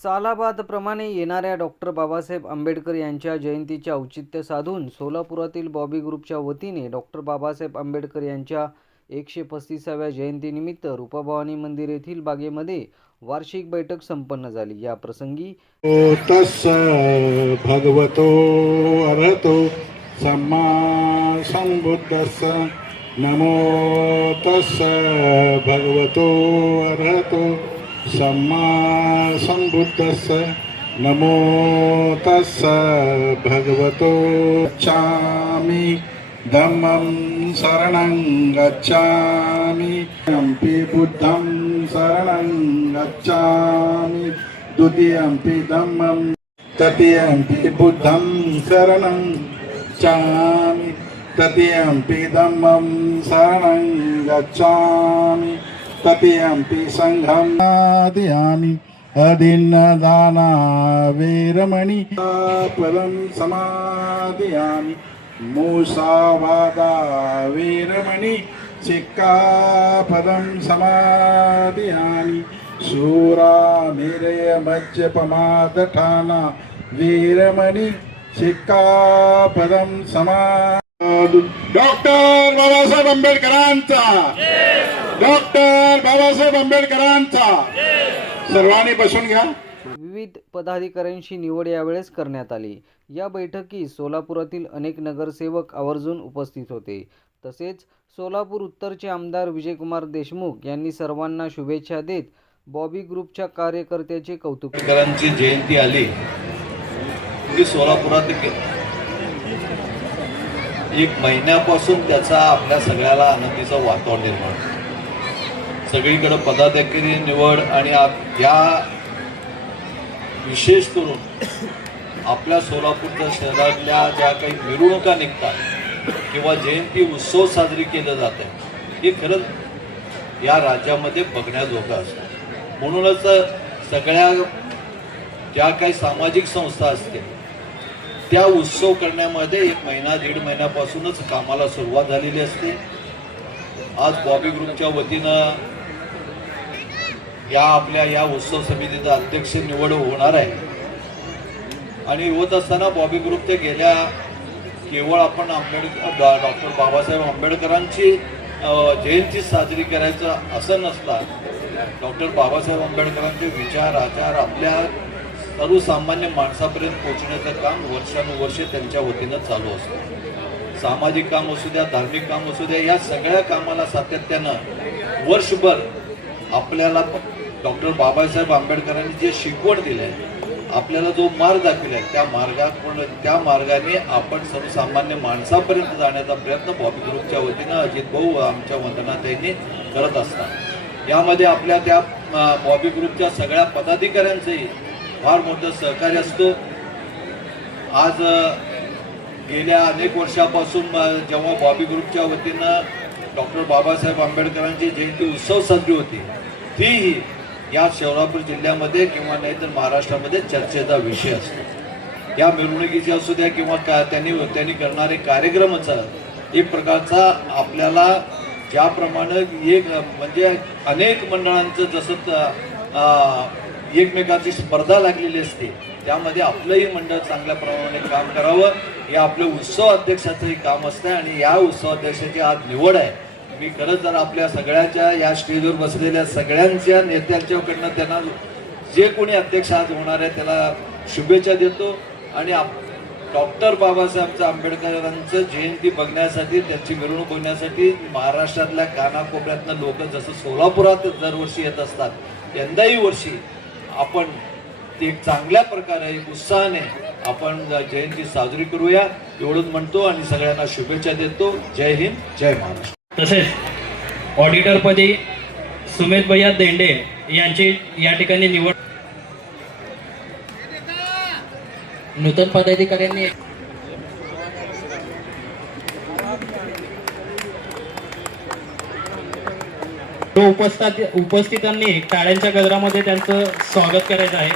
सालाबादप्रमाणे येणाऱ्या डॉक्टर बाबासाहेब आंबेडकर यांच्या जयंतीचे औचित्य साधून सोलापुरातील बॉबी ग्रुपच्या वतीने डॉक्टर बाबासाहेब आंबेडकर यांच्या 135व्या जयंतीनिमित्त रूपाभवानी मंदिर येथील बागेमध्ये वार्षिक बैठक संपन्न झाली। या प्रसंगी तस्स भगवतो अरहतो सम्मा संबुद्धस्स नमो तस्स भगवतो अरहतो सम्मा संबुद्धस्स नमो तस्स भगवतो गच्छामि धम्मं शरणं गच्छामि यम्पि बुद्धं शरणं गच्छामि द्वितीयम्पि धम्मं तृतीयम्पि बुद्धं शरणं गच्छामि तृतीयम्पि धम्मं शरणं गच्छामि तृतीयम्पि संघं आदयामि अदिन्नदाना वेरमणि पदं समादयामि मूसावादा वीरमणि सिक्कापदं समादयामि शूरामेरय मज्जपमादठाना वीरमणि सिक्कापदं समादयामि। डॉक्टर बाबासाहेब आंबेडकरांचा, डॉक्टर बाबासाहेब आंबेडकरांचा। सर्वांनी बसून घ्या। विविध पदाधिकाऱ्यांची निवड यावेळेस करण्यात आली। या बैठकीस सोलापुरातील अनेक नगरसेवक आवर्जून उपस्थित होते। तसेच सोलापूर उत्तरचे आमदार विजयकुमार देशमुख यांनी सर्वांना शुभेच्छा देत बॉबी ग्रुपच्या कार्यकर्त्याचे कौतुक केले। आंबेडकरांची जयंती आली की सोलापुरात एक महिन्यापासून त्याचा आपल्या सगळ्याला आनंदीचं वातावरण निर्माण होतं। सगळीकडे पदाधिकारी निवड आणि या विशेष करून आपल्या सोलापूरच्या शहरातल्या ज्या काही मिरवणुका निघतात किंवा जयंती उत्सव साजरी केलं जात आहे हे खरंच या राज्यामध्ये बघण्याजोगं असतं। म्हणूनच सगळ्या ज्या काही सामाजिक संस्था असतील त्या उत्सव करण्यामध्ये एक महिना दीड महिन्यापासूनच कामाला सुरुवात झालेली असते। आज बॉबी ग्रुपच्या वतीनं या उत्सव समितीचा अध्यक्ष निवड होणार आहे आणि होत असताना बॉबी ग्रुप ते गेल्या केवळ आपण डॉक्टर बाबासाहेब आंबेडकरांची जयंती साजरी करायचं असं नसता, डॉक्टर बाबासाहेब आंबेडकरांचे विचार आचार आपल्या सर्वसामान्य माणसापर्यंत पोहोचण्याचं काम वर्षानुवर्षे त्यांच्या वतीनं चालू असतं। सामाजिक काम असू द्या, धार्मिक काम असू द्या, या सगळ्या कामाला सातत्यानं वर्षभर आपल्याला डॉक्टर बाबासाहेब आंबेडकरांनी जे शिकवण दिले, आपल्याला जो मार्ग दाखविला त्या मार्गाने आपण सर्वसामान्य माणसापर्यंत जाण्याचा प्रयत्न बॉबी ग्रुपच्या वतीनं अजित भाऊ आमच्या वंदनाताईंनी करत असतात। यामध्ये आपल्या त्या बॉबी ग्रुपच्या सगळ्या पदाधिकाऱ्यांचंही फार मोठं सहकार्य असतो। आज गेल्या अनेक वर्षापासून जेव्हा बॉबी ग्रुपच्या वतीनं डॉक्टर बाबासाहेब आंबेडकरांची जयंती उत्सव साजरी होती, तीही या सोलापूर जिल्ह्यामध्ये किंवा नाही तर महाराष्ट्रामध्ये चर्चेचा विषय असतो। या मिरवणुकीची असू द्या किंवा त्यांनी करणारे कार्यक्रमाचा एक प्रकारचा आपल्याला ज्याप्रमाणे एक म्हणजे अनेक मंडळांचं जसं एकमेकांची स्पर्धा लागलेली असते, त्यामध्ये आपलंही मंडळ चांगल्या प्रमाणे काम करावं हे आपल्या उत्सव अध्यक्षाचंही काम असतं आणि या उत्सव अध्यक्षाची आज निवड आहे। मी खरंच जर आपल्या सगळ्याच्या या स्टेजवर बसलेल्या सगळ्यांच्या नेत्यांच्याकडनं त्यांना जे कोणी अध्यक्ष आज होणार आहे त्याला शुभेच्छा देतो आणि डॉक्टर बाबासाहेब आंबेडकरांचं जयंती बघण्यासाठी, त्यांची मिरवणूक बघण्यासाठी महाराष्ट्रातल्या कानाकोपऱ्यातनं लोक जसं सोलापुरात दरवर्षी येत असतात, यंदाही वर्षी आपण एक चांगल्या प्रकारे एक उत्साहाने आपण जयंती साजरी करूया एवढंच म्हणतो आणि सगळ्यांना शुभेच्छा देतो। जय हिंद, जय महाराष्ट्र। तसेच ऑडिटरपदी सुमेध भैया देंडे यांची या ठिकाणी निवड। नूतन पदाधिकाऱ्यांनी उपस्थितांनी टाळ्यांच्या गजरामध्ये त्यांचं स्वागत करायचं आहे।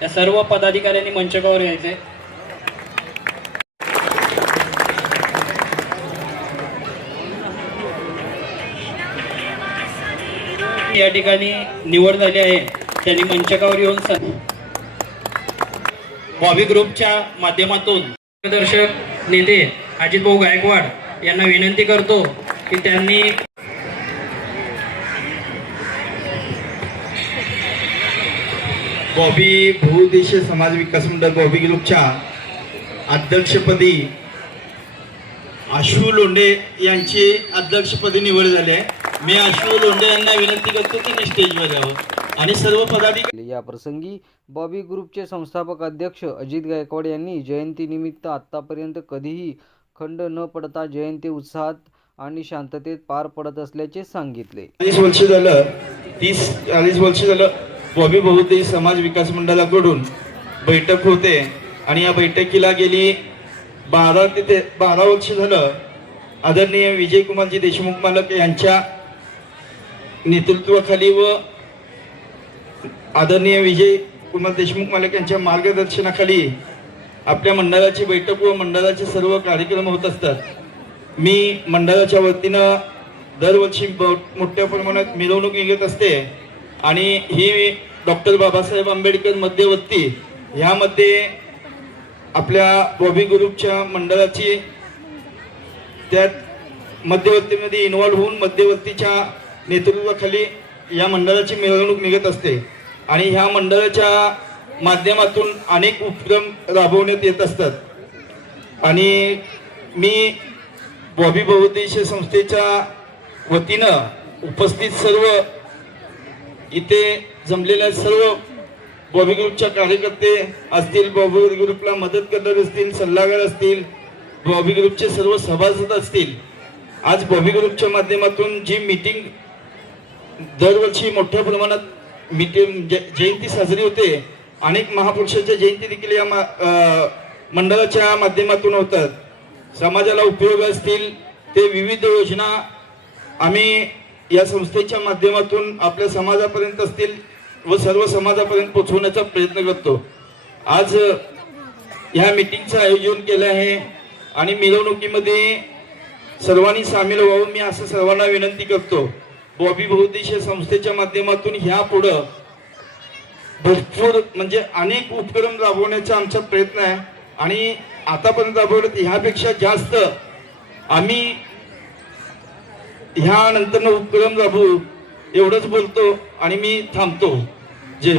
त्या सर्व पदाधिकाऱ्यांनी मंचावर यायचे। या ठिकाणी निवड झाली आहे त्यांनी मंचकावर येऊन बॉबी ग्रुपच्या माध्यमातून मार्गदर्शक नेते अजित भाऊ गायकवाड यांना विनंती करतो की त्यांनी बॉबी बहुउद्देशीय समाज विकास मंडळ बॉबी ग्रुपच्या अध्यक्षपदी आशू लोंढे यांची अध्यक्षपदी निवड झाली आहे. मी आशू लोंढे यांना विनंती करतो की स्टेजवर यावं आणि सर्व पदाधिकारी. या प्रसंगी बॉबी ग्रुपचे संस्थापक अध्यक्ष अजित गायकवाड यांनी जयंतीनिमित्त आत्तापर्यंत कधीही खंड न पडता जयंती उत्साहात आणि शांततेत पार पडत असल्याचे सांगितले. 30-40 वर्ष झालं बॉबी बहुउद्देशीय समाज विकास मंडळाकडून बैठक होते आणि या बैठकीला गेली 12 वर्ष झालं आदरणीय विजयकुमारजी देशमुख मालक यांच्या नेतृत्वाखाली व आदरणीय विजयकुमार देशमुख मालक यांच्या मार्गदर्शनाखाली आपल्या मंडळाची बैठक व मंडळाचे सर्व कार्यक्रम होत असतात. मी मंडळाच्या वतीनं दरवर्षी मोठ्या प्रमाणात मिरवणूक निघत असते आणि ही डॉक्टर बाबासाहेब आंबेडकर मध्यवर्ती ह्यामध्ये आपल्या बॉबी ग्रुपच्या मंडळाची त्यात मध्यवर्तीमध्ये इन्व्हॉल्व्ह होऊन मध्यवर्तीच्या नेतृत्वाखाली या मंडळाची मिरवणूक निघत असते आणि ह्या मंडळाच्या माध्यमातून अनेक उपक्रम राबवण्यात येत असतात आणि मी बॉबी बहुउद्देशीय संस्थेच्या वतीनं उपस्थित सर्व इथे जमलेल्या सर्व बॉबी ग्रुपच्या कार्यकर्ते असतील, बॉबी ग्रुपला मदत करणारे असतील, सल्लागार असतील, बॉबी ग्रुपचे सर्व सभासद असतील, आज बॉबी ग्रुपच्या माध्यमातून जी मीटिंग दरवर्षी मोठ्या प्रमाणात जयंती साजरी होते, अनेक महापुरुषांच्या जयंती देखील या मंडळाच्या माध्यमातून होतात. समाजाला उपयोग असतील ते विविध योजना आम्ही या संस्थेच्या माध्यमातून आपल्या समाजापर्यंत असतील व सर्व समाजापर्यंत पोहोचवण्याचा प्रयत्न करतो. आज ह्या मीटिंगचं आयोजन केलं आहे आणि मिरवणुकीमध्ये सर्वांनी सामील व्हावं मी असं सर्वांना विनंती करतो. बॉबी बहुउद्देशीय संस्थेच्या माध्यमातून ह्या पुढं भरपूर म्हणजे अनेक उपक्रम राबवण्याचा आमचा प्रयत्न आहे आणि आतापर्यंत राबवण्यात ह्यापेक्षा जास्त आम्ही ह्या नंतर उपक्रम राबवू एवढंच बोलतो आणि मी थांबतो. जय